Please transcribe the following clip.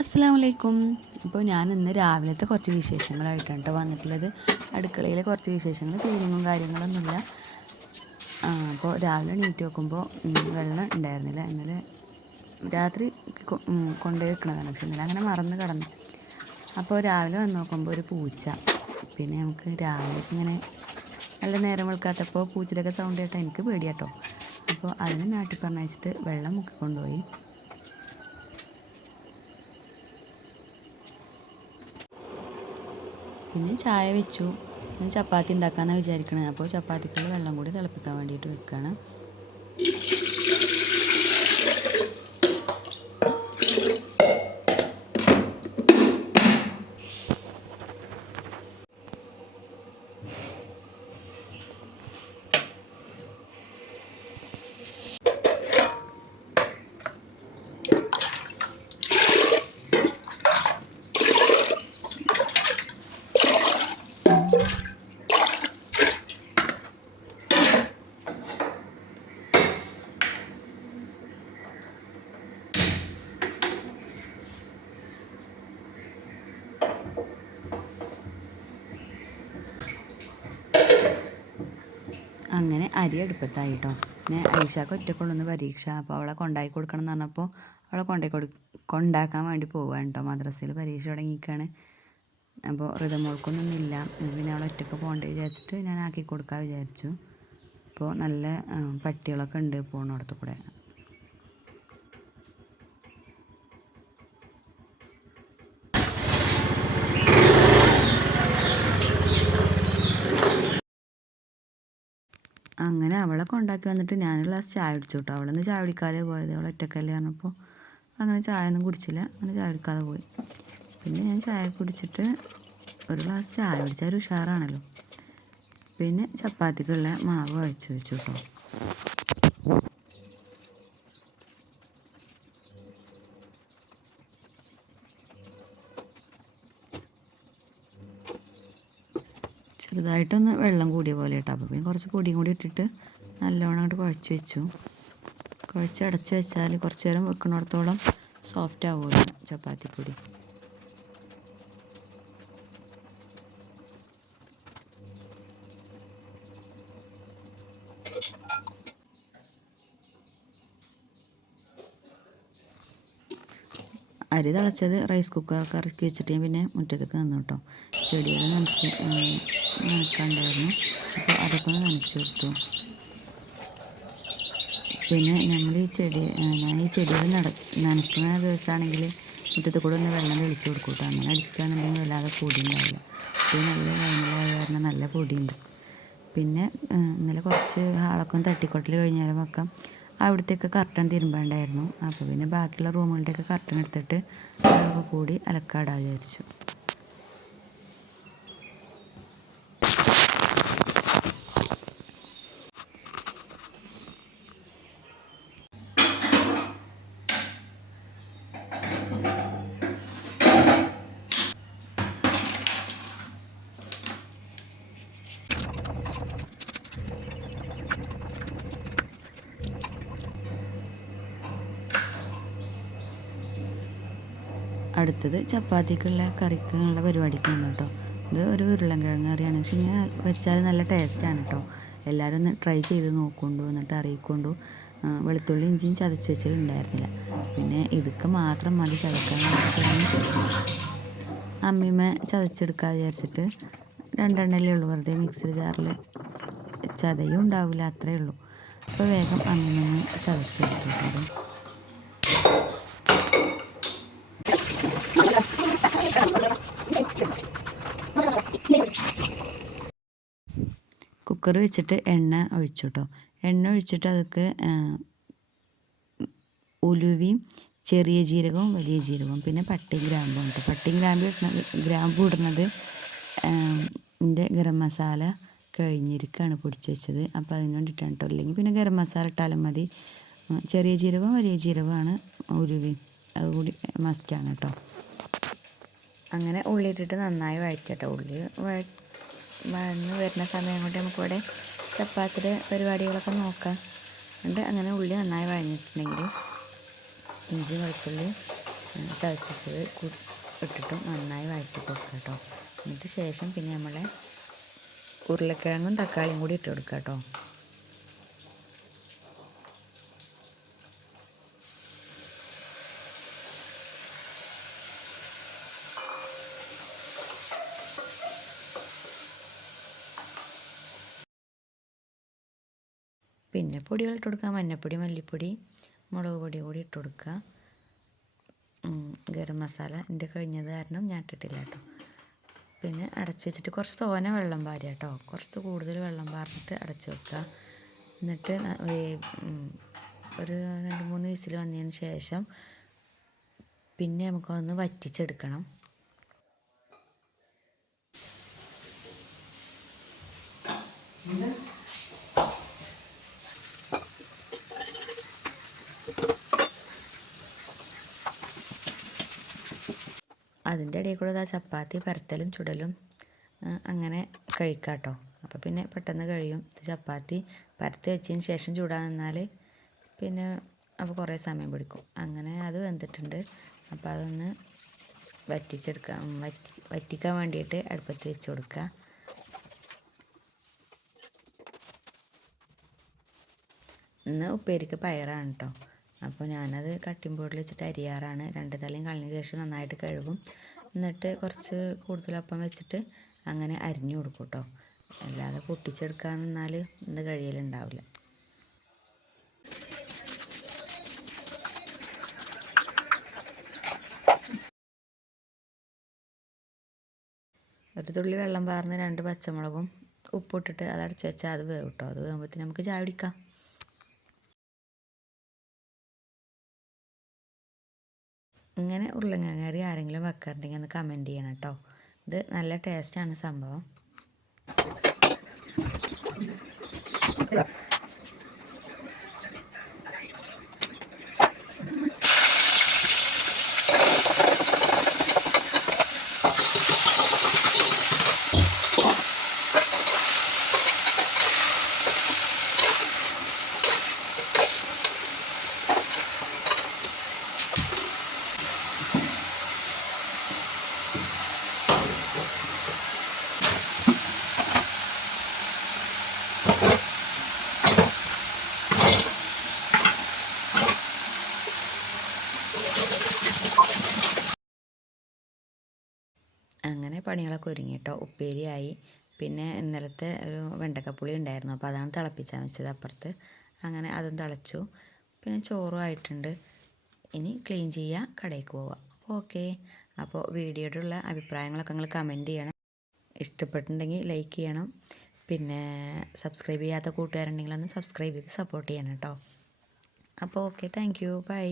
അസ്സാം വലൈക്കും ഇപ്പോൾ ഞാൻ ഇന്ന് രാവിലത്തെ കുറച്ച് വിശേഷങ്ങളായിട്ടാണ് കേട്ടോ വന്നിട്ടുള്ളത്. അടുക്കളയിലെ കുറച്ച് വിശേഷങ്ങൾ ക്ലീനിങ്ങും കാര്യങ്ങളൊന്നുമില്ല. അപ്പോൾ രാവിലെ നീറ്റ് നോക്കുമ്പോൾ ഉം, വെള്ളം ഉണ്ടായിരുന്നില്ല. ഇന്നലെ രാത്രി കൊണ്ടുപോയി വെക്കണതാണ്. പക്ഷെ ഇന്നലെ അങ്ങനെ മറന്ന് കിടന്നു. അപ്പോൾ രാവിലെ വന്ന് നോക്കുമ്പോൾ ഒരു പൂച്ച. പിന്നെ നമുക്ക് രാവിലെ ഇങ്ങനെ നല്ല നേരം വെളുക്കാത്തപ്പോൾ പൂച്ചയുടെയൊക്കെ സൗണ്ട് കേട്ടാൽ എനിക്ക് പേടിയാട്ടോ. അപ്പോൾ അതിനെ നാട്ടിൽ പറഞ്ഞയച്ചിട്ട് വെള്ളം മുക്കിക്കൊണ്ടുപോയി. പിന്നെ ചായ വെച്ചു. ഞാൻ ചപ്പാത്തി ഉണ്ടാക്കാമെന്നാണ് വിചാരിക്കണേ. അപ്പോൾ ചപ്പാത്തിക്കുള്ള വെള്ളം കൂടി തിളപ്പിക്കാൻ വേണ്ടിയിട്ട് വെക്കുകയാണ് അങ്ങനെ അരി അടുപ്പത്തായി കേട്ടോ പിന്നെ ഐഷാക്ക് ഒറ്റക്കുള്ളൊന്ന് പരീക്ഷ. അപ്പോൾ അവളെ കൊണ്ടാക്കി കൊടുക്കണം എന്ന് പറഞ്ഞപ്പോൾ അവളെ കൊണ്ടാക്കി കൊടു കൊണ്ടാക്കാൻ വേണ്ടി പോവുകയാണ് കേട്ടോ മദ്രസയിൽ പരീക്ഷ തുടങ്ങിയിരിക്കുകയാണ് അപ്പോൾ ഋതമോൾക്കൊന്നുമില്ല പിന്നെ അവളെ ഒറ്റയ്ക്ക് പോകേണ്ട വിചാരിച്ചിട്ട് ഞാൻ ആക്കി കൊടുക്കാൻ വിചാരിച്ചു. അപ്പോൾ നല്ല പട്ടികളൊക്കെ ഉണ്ട് പോണോടത്ത് കൂടെ. അങ്ങനെ അവളെ കൊണ്ടാക്കി വന്നിട്ട് ഞാൻ ഗ്ലാസ് ചായ കുടിച്ചു കേട്ടോ അവളൊന്ന് ചായ കുടിക്കാതെ പോയത്. അവൾ ഒറ്റക്കല്ലേ പറഞ്ഞപ്പോൾ അങ്ങനെ ചായ ഒന്നും കുടിച്ചില്ല. അങ്ങനെ ചായ കുടിക്കാതെ പോയി. പിന്നെ ഞാൻ ചായ കുടിച്ചിട്ട് ഒരു ഗ്ലാസ് ചായ കുടിച്ചാൽ ഒരു ഉഷാറാണല്ലോ. പിന്നെ ചപ്പാത്തിക്കുള്ള മാവ് കുഴച്ച് വെച്ചു കേട്ടോ ചെറുതായിട്ടൊന്ന് വെള്ളം കൂടിയ പോലെ കേട്ടോ അപ്പോൾ പിന്നെ കുറച്ച് പൊടിയും കൂടി ഇട്ടിട്ട് നല്ലോണം അങ്ങോട്ട് കുഴച്ച് വെച്ചു. കുഴച്ച് അടച്ച് വെച്ചാൽ കുറച്ച് നേരം വെക്കുന്നിടത്തോളം സോഫ്റ്റ് ആവുമല്ലോ ചപ്പാത്തിപ്പൊടി. അരി തിളച്ചത് റൈസ് കുക്കറൊക്കെ ഇറക്കി വെച്ചിട്ട് ഞാൻ പിന്നെ മുറ്റത്തേക്ക് നിന്നു കേട്ടോ. ചെടികൾ നനച്ച് നനക്കാണ്ടായിരുന്നു അപ്പോൾ അതൊക്കെ ഒന്ന് നനച്ചു കൊടുത്തു. പിന്നെ നമ്മൾ ഈ ചെടി ഞാൻ ഈ ചെടികൾ നട നനക്കുന്ന ദിവസമാണെങ്കിൽ മുറ്റത്ത് കൂടെ ഒന്ന് വെള്ളം തെളിച്ചു കൊടുക്കും കേട്ടോ. അങ്ങനെ അടിച്ചിട്ടാണെന്നുണ്ടെങ്കിൽ വല്ലാതെ പൊടി ഉണ്ടാവില്ല നല്ല വേനലായ കാരണം നല്ല പൊടിയുണ്ട്. പിന്നെ ഇന്നലെ കുറച്ച് ആളൊക്കെ തട്ടിക്കൊട്ടൽ കഴിഞ്ഞാലും ഒക്കെ അവിടത്തേക്ക് കർട്ടൻ തിരുമ്പാണ്ടായിരുന്നു. അപ്പോൾ പിന്നെ ബാക്കിയുള്ള റൂമുകളുടെയൊക്കെ കർട്ടൻ എടുത്തിട്ട് അതൊക്കെ കൂടി അലക്കാടാ വിചാരിച്ചു. അടുത്തത് ചപ്പാത്തിക്കുള്ള കറിക്കുള്ള പരിപാടിക്ക് വന്നു കേട്ടോ. ഇത് ഒരു ഉരുളൻകിഴങ്ങ് കറിയാണ്. പക്ഷെ ഇങ്ങനെ വെച്ചാൽ നല്ല ടേസ്റ്റാണ് കേട്ടോ. എല്ലാവരും ഒന്ന് ട്രൈ ചെയ്ത് നോക്കൊണ്ടു എന്നിട്ട് അറിയിക്കൊണ്ടു. വെളുത്തുള്ളി ഇഞ്ചിയും ചതച്ച് വെച്ചിട്ടുണ്ടായിരുന്നില്ല പിന്നെ ഇതൊക്കെ മാത്രം മതി ചതക്കാൻ വെച്ചിട്ടാണ് അമ്മിമ്മ ചതച്ചെടുക്കാൻ വിചാരിച്ചിട്ട് രണ്ടെണ്ണല്ലേ ഉള്ളൂ. വെറുതെ മിക്സി ജാറിൽ ചതയും ഉണ്ടാവില്ല അത്രേ ഉള്ളൂ. അപ്പോൾ വേഗം അമ്മിമ്മ ചതച്ചെടുത്തു കേട്ടോ കുക്കർ വെച്ചിട്ട് എണ്ണ ഒഴിച്ചു കേട്ടോ എണ്ണ ഒഴിച്ചിട്ട് അതൊക്കെ ഉലുവയും ചെറിയ ജീരകവും വലിയ ജീരകവും പിന്നെ പട്ടയും ഗ്രാമ്പും കേട്ടോ പട്ടയും ഗ്രാമ്പ് ഇടുന്നത് ഗ്രാമ്പ് ഇടുന്നത് എന്റെ ഗരം മസാല കഴിഞ്ഞിരിക്കുകയാണ് പൊടിച്ച് വെച്ചത്. അപ്പോൾ അതിന് വേണ്ടിയിട്ടാണ് കേട്ടോ അല്ലെങ്കിൽ പിന്നെ ഗരം മസാല ഇട്ടാലും മതി. ചെറിയ ജീരകവും വലിയ ജീരകമാണ് ഉരുവി അതുകൂടി മസ്റ്റാണ് കേട്ടോ അങ്ങനെ ഉള്ളി ഇട്ടിട്ട് നന്നായി വഴറ്റട്ടോ. ഉള്ളി വഴ വഴന്ന് വരുന്ന സമയം കൊണ്ട് നമുക്കിവിടെ ചപ്പാത്തിയുടെ പരിപാടികളൊക്കെ നോക്കാം. എന്നിട്ട് അങ്ങനെ ഉള്ളി നന്നായി വഴഞ്ഞിട്ടുണ്ടെങ്കിൽ ഇഞ്ചി വെളുത്തുള്ളി ചതച്ചത് ഇട്ടിട്ടും നന്നായി വഴറ്റി കൊടുക്കുക കേട്ടോ. എന്നിട്ട് ശേഷം പിന്നെ നമ്മളെ ഉരുളക്കിഴങ്ങും തക്കാളിയും കൂടി ഇട്ട് കൊടുക്കുക കേട്ടോ. പിന്നെ പൊടികൾ ഇട്ട് കൊടുക്കുക. മഞ്ഞൾപ്പൊടി മല്ലിപ്പൊടി മുളക് പൊടി കൂടി ഇട്ട് കൊടുക്കുക. ഗരം മസാല എന്റെ കഴിഞ്ഞത് കാരണം ഞാൻ ഇട്ടിട്ടില്ല കേട്ടോ. പിന്നെ അടച്ച് വെച്ചിട്ട് കുറച്ച് തോന വെള്ളം പാരുക കേട്ടോ. കുറച്ച് കൂടുതൽ വെള്ളം പാർന്നിട്ട് അടച്ച് വെക്കുക. എന്നിട്ട് ഒരു രണ്ട് മൂന്ന് വിസിൽ വന്നതിന് ശേഷം പിന്നെ നമുക്കൊന്ന് വറ്റിച്ചെടുക്കണം. അതിന്റെ ഇടയിൽ കൂടെ ചപ്പാത്തി പരത്തലും ചുടലും അങ്ങനെ കഴിക്കാം കേട്ടോ അപ്പോൾ പിന്നെ പെട്ടെന്ന് കഴിയും. ചപ്പാത്തി പരത്തി വെച്ചതിന് ശേഷം ചൂടാൻ നിന്നാൽ പിന്നെ അപ്പോൾ കുറേ സമയം പിടിക്കും. അങ്ങനെ അത് വെന്തിട്ടുണ്ട്. അപ്പോൾ അതൊന്ന് വറ്റിച്ചെടുക്കാൻ വറ്റി വറ്റിക്കാൻ വേണ്ടിയിട്ട് അടുപ്പത്ത് വെച്ച് കൊടുക്കുക ഇന്ന് ഉപ്പേരിക്ക് പയറാണ് കേട്ടോ അപ്പോൾ ഞാനത് കട്ടിംഗ് ബോർഡിൽ വെച്ചിട്ട് അരിയാറാണ്. രണ്ട് തലയും കളഞ്ഞ ശേഷം നന്നായിട്ട് കഴുകും. എന്നിട്ട് കുറച്ച് കൂടുതലപ്പം വെച്ചിട്ട് അങ്ങനെ അരിഞ്ഞു കൊടുക്കും കേട്ടോ അല്ലാതെ പൊട്ടിച്ചെടുക്കാൻ നിന്നാൽ ഇന്ന് കഴിയലുണ്ടാവില്ല. ഒരു തുള്ളി വെള്ളം പാർന്ന് രണ്ട് പച്ചമുളകും ഉപ്പിട്ടിട്ട് അത് അടച്ച് വെച്ചാൽ അത് വേവും കേട്ടോ അത് വേകുമ്പോഴത്തേന് നമുക്ക് ചായ കുടിക്കാം. ഇങ്ങനെ ഉരുളക്കിഴങ്ങ് കറി ആരെങ്കിലും വെക്കാറുണ്ടെങ്കിൽ ഒന്ന് കമന്റ് ചെയ്യണം കേട്ടോ ഇത് നല്ല ടേസ്റ്റാണ് സംഭവം. അങ്ങനെ പണികളൊക്കെ ഒരുങ്ങി കേട്ടോ ഉപ്പേരിയായി പിന്നെ ഇന്നലത്തെ ഒരു വെണ്ടക്കപ്പുളി ഉണ്ടായിരുന്നു. അപ്പോൾ അതാണ് തിളപ്പിച്ചാൽ വെച്ചത് അപ്പുറത്ത്. അങ്ങനെ അതും തിളച്ചു. പിന്നെ ചോറും ആയിട്ടുണ്ട്. ഇനി ക്ലീൻ ചെയ്യുക കടയിലേക്ക് പോവുക അപ്പോൾ ഓക്കെ. അപ്പോൾ വീഡിയോയുടെ അഭിപ്രായങ്ങളൊക്കെ നിങ്ങൾ കമന്റ് ചെയ്യണം. ഇഷ്ടപ്പെട്ടിട്ടുണ്ടെങ്കിൽ ലൈക്ക് ചെയ്യണം. പിന്നെ സബ്സ്ക്രൈബ് ചെയ്യാത്ത കൂട്ടുകാരുണ്ടെങ്കിൽ ഒന്ന് സബ്സ്ക്രൈബ് ചെയ്ത് സപ്പോർട്ട് ചെയ്യണം കേട്ടോ. അപ്പോൾ ഓക്കെ. Thank you. ബൈ.